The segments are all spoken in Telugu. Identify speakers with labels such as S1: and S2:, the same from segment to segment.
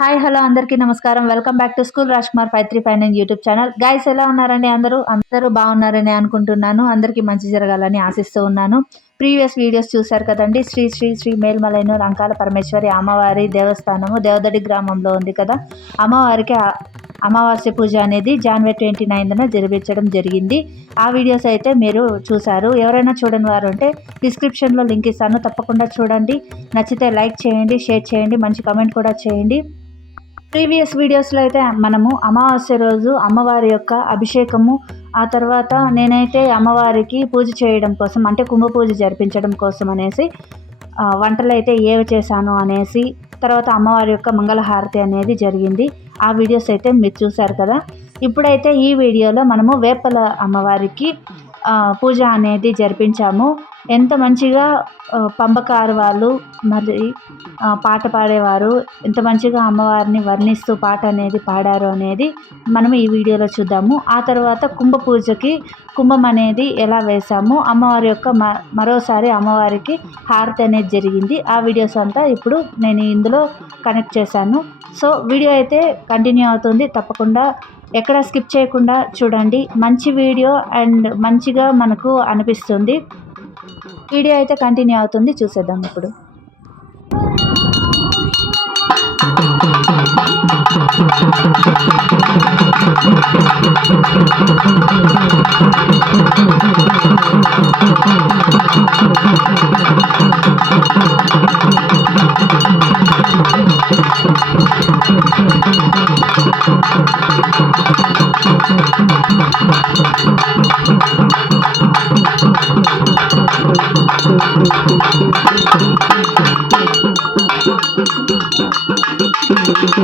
S1: హాయ్ హలో అందరికీ నమస్కారం. Welcome back to school Raj Kumar five three five nine YouTube channel. Guys ఎలా ఉన్నారండి అందరూ? అందరూ బాగున్నారని అనుకుంటున్నాను. అందరికీ మంచి జరగాలని ఆశిస్తూ ఉన్నాను. ప్రీవియస్ వీడియోస్ చూశారు కదండి. శ్రీ శ్రీ శ్రీ మేల్మలైన రంకాల పరమేశ్వరి అమ్మవారి దేవస్థానము దేవదడి గ్రామంలో ఉంది కదా. అమ్మవారికి అమావాస్య పూజ అనేది జనవరి ట్వంటీ నైన్త్న జరిపించడం జరిగింది. ఆ వీడియోస్ అయితే మీరు చూశారు. ఎవరైనా చూడని వారు ఉంటే డిస్క్రిప్షన్లో లింక్ ఇస్తాను. తప్పకుండా చూడండి. నచ్చితే లైక్ చేయండి షేర్ చేయండి. మంచి కామెంట్ కూడా చేయండి. ప్రీవియస్ వీడియోస్లో అయితే మనము అమావాస్య రోజు అమ్మవారి యొక్క అభిషేకము ఆ తర్వాత నేనైతే అమ్మవారికి పూజ చేయడం కోసం అంటే కుంభ పూజ జరిపించడం కోసం అనేసి వంటలు అయితే ఏవి చేశాను అనేసి తర్వాత అమ్మవారి యొక్క మంగళహారతి అనేది జరిగింది. ఆ వీడియోస్ అయితే మీరు చూశారు కదా. ఇప్పుడైతే ఈ వీడియోలో మనము వేపల అమ్మవారికి పూజ అనేది జరిపించాము. ఎంత మంచిగా పంబకారు వాళ్ళు మరి పాట పాడేవారు ఎంత మంచిగా అమ్మవారిని వర్ణిస్తూ పాట అనేది పాడారు అనేది మనం ఈ వీడియోలో చూద్దాము. ఆ తర్వాత కుంభ పూజకి కుంభం అనేది ఎలా వేసాము అమ్మవారి యొక్క మ మరోసారి అమ్మవారికి హారతి అనేది జరిగింది. ఆ వీడియోస్ అంతా ఇప్పుడు నేను ఇందులో కనెక్ట్ చేశాను. సో వీడియో అయితే కంటిన్యూ అవుతుంది. తప్పకుండా ఎక్కడ స్కిప్ చేయకుండా చూడండి. మంచి వీడియో అండ్ మంచిగా మనకు అనిపిస్తుంది. వీడియో అయితే కంటిన్యూ అవుతుంది. చూసేద్దాం ఇప్పుడు.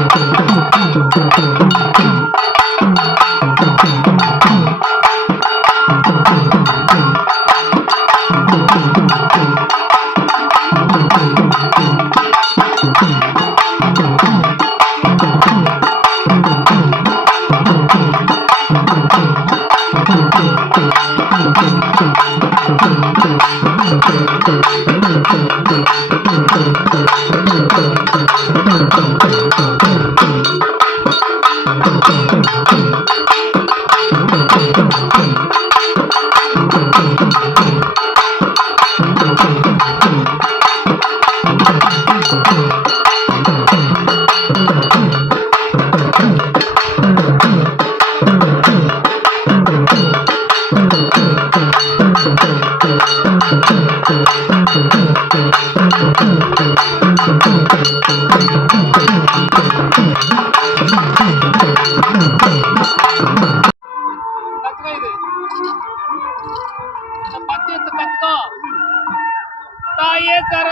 S2: Thank you.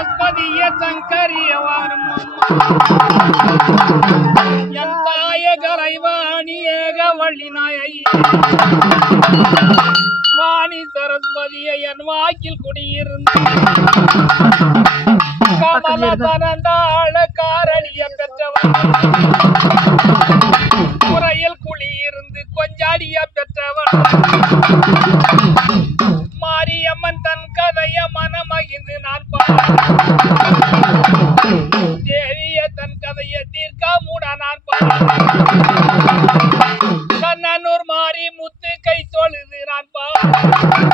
S2: ಬೃಹಸ್ಪತಿಯ ಸಂಕರ್ಯವಾರಮ್ಮ ಎಂತಾಯ ಗಲೈವಾಣಿಯೇಗ ವಳ್ಳಿನಾಯ வாணி சரஸ்வதிய என் வாக்கில் குடியிருந்த கமலதனந்தாள காரணிய பெற்றவன் முறையில் குடியிருந்து கொஞ்சாடிய பெற்றவன் மாரியம்மன் தன் கதைய மனமகிழ்ந்து நான் பாட தேவிய தன் கதைய தீர்க்க மூட நான் கண்ணனூர் மாறி முத்து கை தொழுது நான் பாண்டு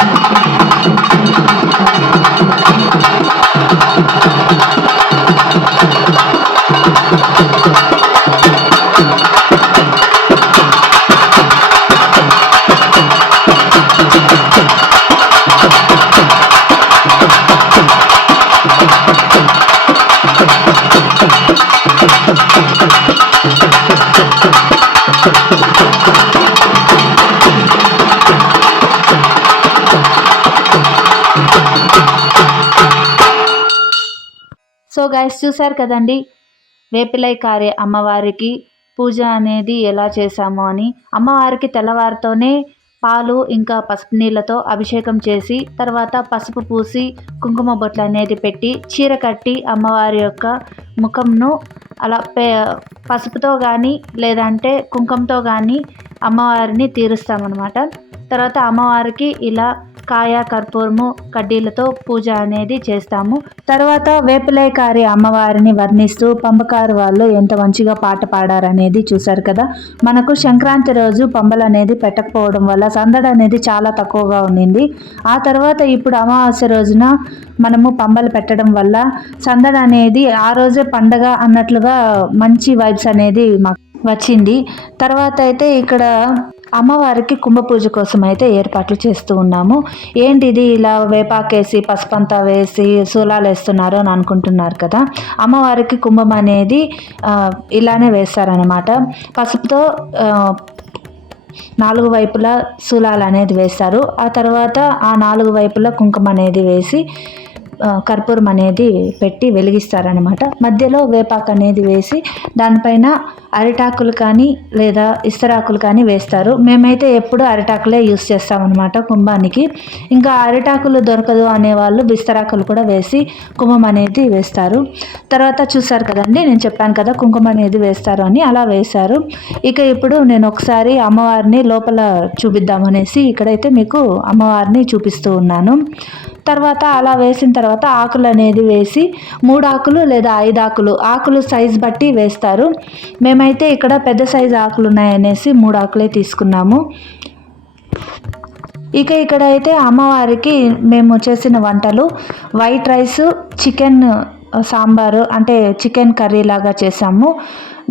S1: సో గాయస్ చూసారు కదండి? వేపిలై కారే అమ్మవారికి పూజ అనేది ఎలా చేశాము అని. అమ్మవారికి తెల్లవారితోనే పాలు ఇంకా పసుపు నీళ్ళతో అభిషేకం చేసి తర్వాత పసుపు పూసి కుంకుమ బొట్లు అనేది పెట్టి చీర కట్టి అమ్మవారి యొక్క ముఖంను అలా పే పసుపుతో కానీ లేదంటే కుంకుమతో కానీ అమ్మవారిని తీరుస్తామన్నమాట. తర్వాత అమ్మవారికి ఇలా కాయ కర్పూరము కడ్డీలతో పూజ అనేది చేస్తాము. తర్వాత వేపులేకారి అమ్మవారిని వర్ణిస్తూ పంబకారు వాళ్ళు ఎంత మంచిగా పాట పాడారనేది చూశారు కదా. మనకు సంక్రాంతి రోజు పంబలు అనేది పెట్టకపోవడం వల్ల సందడి అనేది చాలా తక్కువగా ఉండింది. ఆ తర్వాత ఇప్పుడు అమావాస్య రోజున మనము పంబలు పెట్టడం వల్ల సందడి అనేది ఆ రోజే పండగ అన్నట్లుగా మంచి వైబ్స్ అనేది మాకు వచ్చింది. తర్వాత అయితే ఇక్కడ అమ్మవారికి కుంభ పూజ కోసం అయితే ఏర్పాట్లు చేస్తూ ఉన్నాము. ఏంటిది ఇలా వేపాకేసి పసుపంతా వేసి శూలాలు వేస్తున్నారు అని అనుకుంటున్నారు కదా. అమ్మవారికి కుంభం అనేది ఇలానే వేస్తారనమాట పసుపుతో నాలుగు వైపులా శూలాలు అనేది వేస్తారు. ఆ తర్వాత ఆ నాలుగు వైపులా కుంకుమ అనేది వేసి కర్పూరం అనేది పెట్టి వెలిగిస్తారనమాట మధ్యలో వేపాకు అనేది వేసి దానిపైన అరిటాకులు కానీ లేదా ఇస్తరాకులు కానీ వేస్తారు. మేమైతే ఎప్పుడు అరిటాకులే యూస్ చేస్తామన్నమాట కుంభానికి. ఇంకా అరిటాకులు దొరకదు అనేవాళ్ళు బిస్తరాకులు కూడా వేసి కుంభం అనేది వేస్తారు. తర్వాత చూసారు కదండి నేను చెప్పాను కదా కుంకుమ అనేది వేస్తారు అని అలా వేశారు. ఇక ఇప్పుడు నేను ఒకసారి అమ్మవారిని లోపల చూపిద్దామనేసి ఇక్కడైతే మీకు అమ్మవారిని చూపిస్తూ ఉన్నాను. తర్వాత అలా వేసిన తర్వాత ఆకులు అనేది వేసి మూడు ఆకులు లేదా ఐదు ఆకులు ఆకులు సైజ్ బట్టి వేస్తారు. మేమైతే ఇక్కడ పెద్ద సైజు ఆకులు ఉన్నాయనేసి మూడు ఆకులే తీసుకున్నాము. ఇక ఇక్కడ అయితే అమ్మవారికి మేము చేసిన వంటలు వైట్ రైస్ చికెన్ సాంబారు అంటే చికెన్ కర్రీ లాగా చేసాము.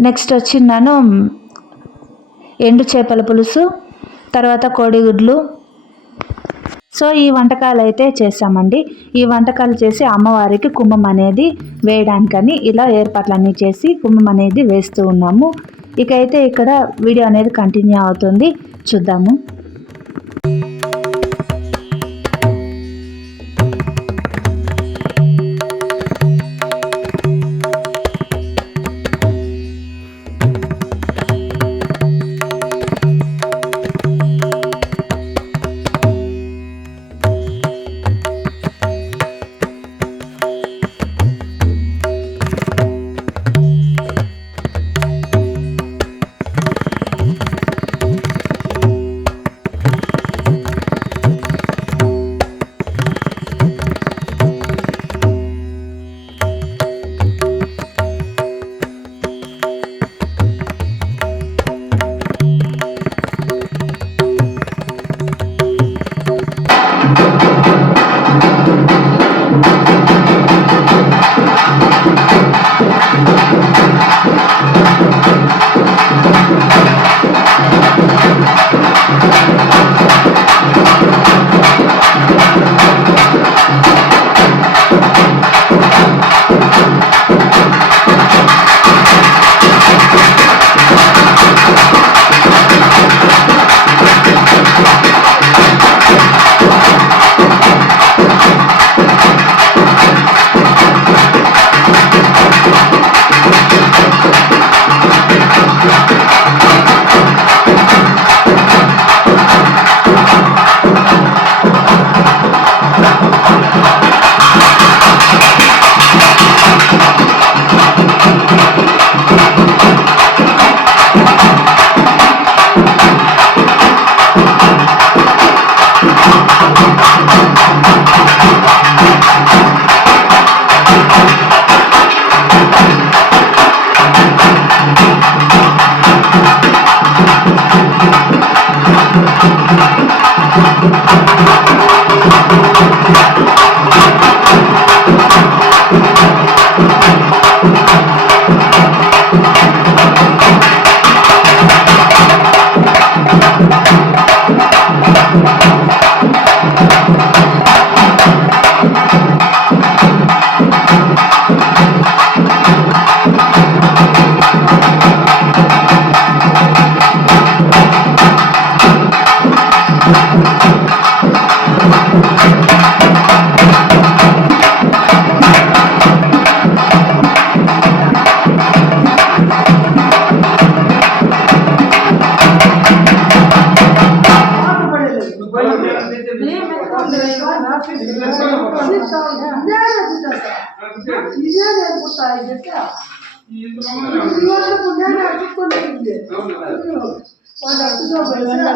S1: నెక్స్ట్ వచ్చిందను ఎండు చేపల పులుసు తర్వాత కోడిగుడ్లు సో ఈ వంటకాలు అయితే చేసామండి ఈ వంటకాలు చేసి అమ్మవారికి కుంభం అనేది వేయడానికని ఇలా ఏర్పాట్లన్నీ చేసి కుంభం అనేది వేస్తూ ఉన్నాము. ఇక అయితే ఇక్కడ వీడియో అనేది కంటిన్యూ అవుతుంది. చూద్దాము.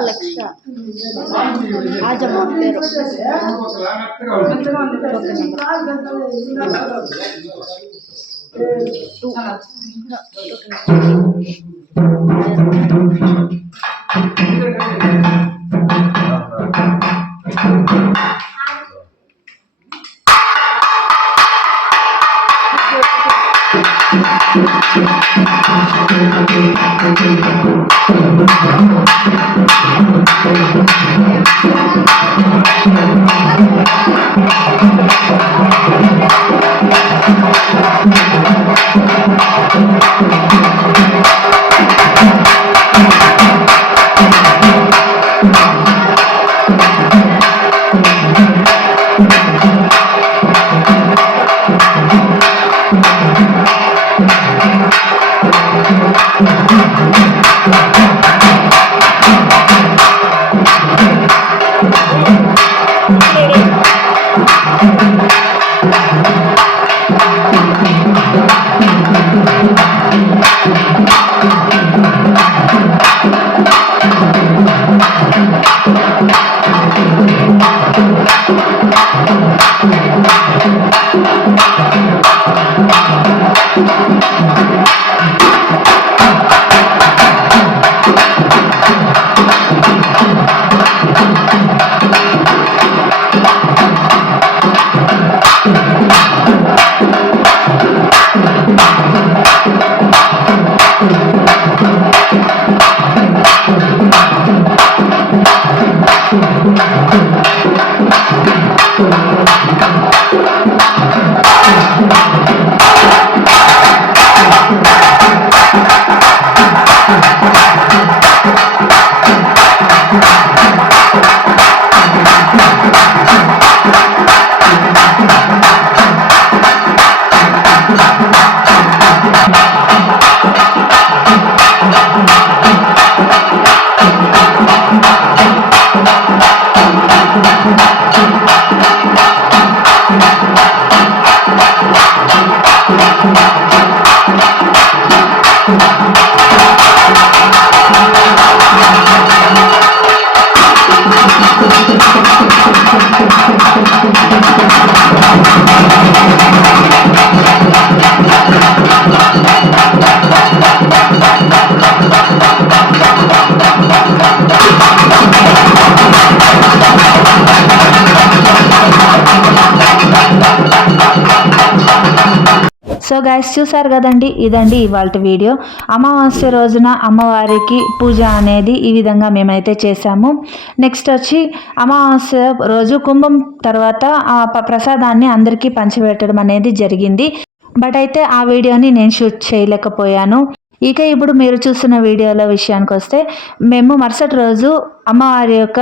S1: ಲಕ್ಷ ಆ ಜಮಾ ಟೂ సో గైస్ చూసారు కదండి? ఇదండి ఇవాళ వీడియో. అమావాస్య రోజున అమ్మవారికి పూజ అనేది ఈ విధంగా మేమైతే చేశాము. నెక్స్ట్ వచ్చి అమావాస్య రోజు కుంభం తర్వాత ఆ ప- ప్రసాదాన్ని అందరికీ పంచిపెట్టడం అనేది జరిగింది. బట్ అయితే ఆ వీడియోని నేను షూట్ చేయలేకపోయాను. ఇక ఇప్పుడు మీరు చూస్తున్న వీడియోల విషయానికి వస్తే మేము మరుసటి రోజు అమ్మవారి యొక్క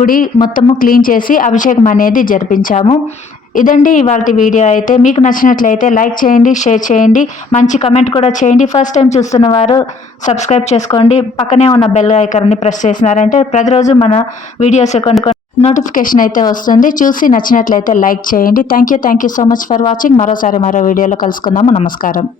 S1: గుడి మొత్తము క్లీన్ చేసి అభిషేకం అనేది జరిపించాము. ఇదండి ఇవాళ వీడియో అయితే. మీకు నచ్చినట్లయితే లైక్ చేయండి షేర్ చేయండి. మంచి కమెంట్ కూడా చేయండి. ఫస్ట్ టైం చూస్తున్న వారు సబ్స్క్రైబ్ చేసుకోండి. పక్కనే ఉన్న బెల్ ఐకాన్ని ప్రెస్ చేసినారంటే ప్రతిరోజు మన వీడియోస్ కొన్ని నోటిఫికేషన్ అయితే వస్తుంది. చూసి నచ్చినట్లయితే లైక్ చేయండి. Thank you thank you so much for watching. మరోసారి మరో వీడియోలో కలుసుకుందాము. నమస్కారం.